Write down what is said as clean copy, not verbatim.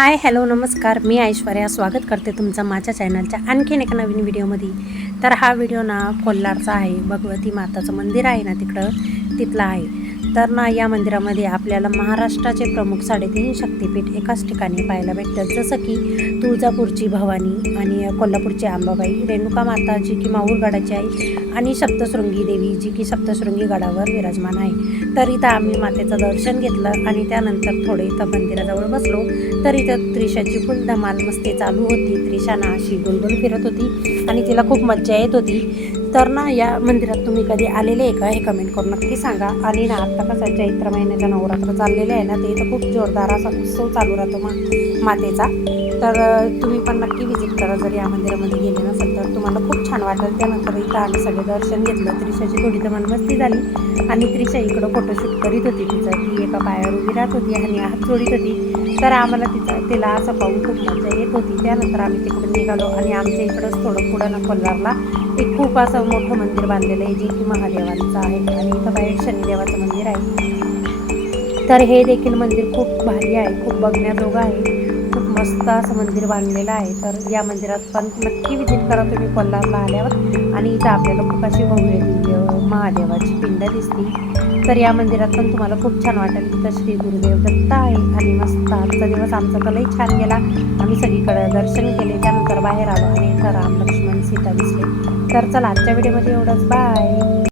Hi hello नमस्कार, मी ऐश्वर्या स्वागत करते तुमचं माझ्या चॅनलच्या आणखीन एका नवीन व्हिडिओमध्ये. तर हा व्हिडिओ ना कोल्हारचा आहे. भगवती माताचं मंदिर आहे ना तिथला आहे. तर ना या मंदिरामध्ये आपल्याला महाराष्ट्राचे प्रमुख 3.5 शक्तिपीठ एकाच ठिकाणी पाहायला भेटतात. जसं की तुळजापूरची भवानी आणि कोल्हापूरची अंबाबाई, रेणुका माता जी की माहूरगडाची आहे आणि सप्तशृंगी देवी जी की सप्तशृंगी गडावर विराजमान आहे. तर इथं आम्ही मातेचं दर्शन घेतलं आणि त्यानंतर थोडे इथं मंदिराजवळ बसलो. तर इथं त्रिशाची फुल धमाल मस्ती चालू होती. त्रिशा ना अशी गोलगोल फिरत होती आणि तिला खूप मज्जा येत होती. तर ना या मंदिरात तुम्ही कधी आलेले आहे का हे कमेंट करून नक्की सांगा. आणि ना आत्ता कसं चैत्र महिन्याच्या नवरात्र चाललेले आहे ना, ते इथं खूप जोरदार असा उत्सव चालू राहतो मातेचा. तर तुम्ही पण नक्की व्हिजिट करा. जर या मंदिरामध्ये गेले नसेल तर तुम्हाला खूप छान वाटेल. त्यानंतर इथं आम्ही सगळे दर्शन घेतलं. त्रिशाची थोडी धमाल मस्ती झाली आणि त्रिशा इकडं फोटोशूट करीत होती. ती एका पायावर उभी राहत होती आणि हात जोडीत होती. तर आम्हाला तिला असं पाहून खूप मजा येत होती. त्यानंतर आम्ही तिकडून निघालो आणि आमच्या इकडंच थोडं पुढं ना कोल्हारला एक खूप असं मोठं मंदिर बांधलेलं आहे जे की महादेवांचं आहे आणि इथं बाहेर शनिदेवाचं मंदिर आहे. तर हे देखील मंदिर खूप भारी आहे, खूप बघण्याजोगं आहे. खूप मस्त असं मंदिर बांधलेलं आहे. तर या मंदिरात पण नक्की व्हिजिट करा तुम्ही कोल्हारला आल्यावर. आणि इथं आपल्याला खूप अशी भव्य दिव्य महादेवाची पिंड दिसते. तर या मंदिरात पण तुम्हाला खूप छान वाटेल. तिथं श्री गुरुदेव दत्त आहे आणि मस्त आजचा दिवस आमचा तर लई छान गेला. आम्ही सगळीकडे दर्शन केले. त्यानंतर बाहेर आलो आणि इथं राम लक्ष्मण सीता दिसले. तर चला आजच्या व्हिडिओमध्ये एवढंच. बाय.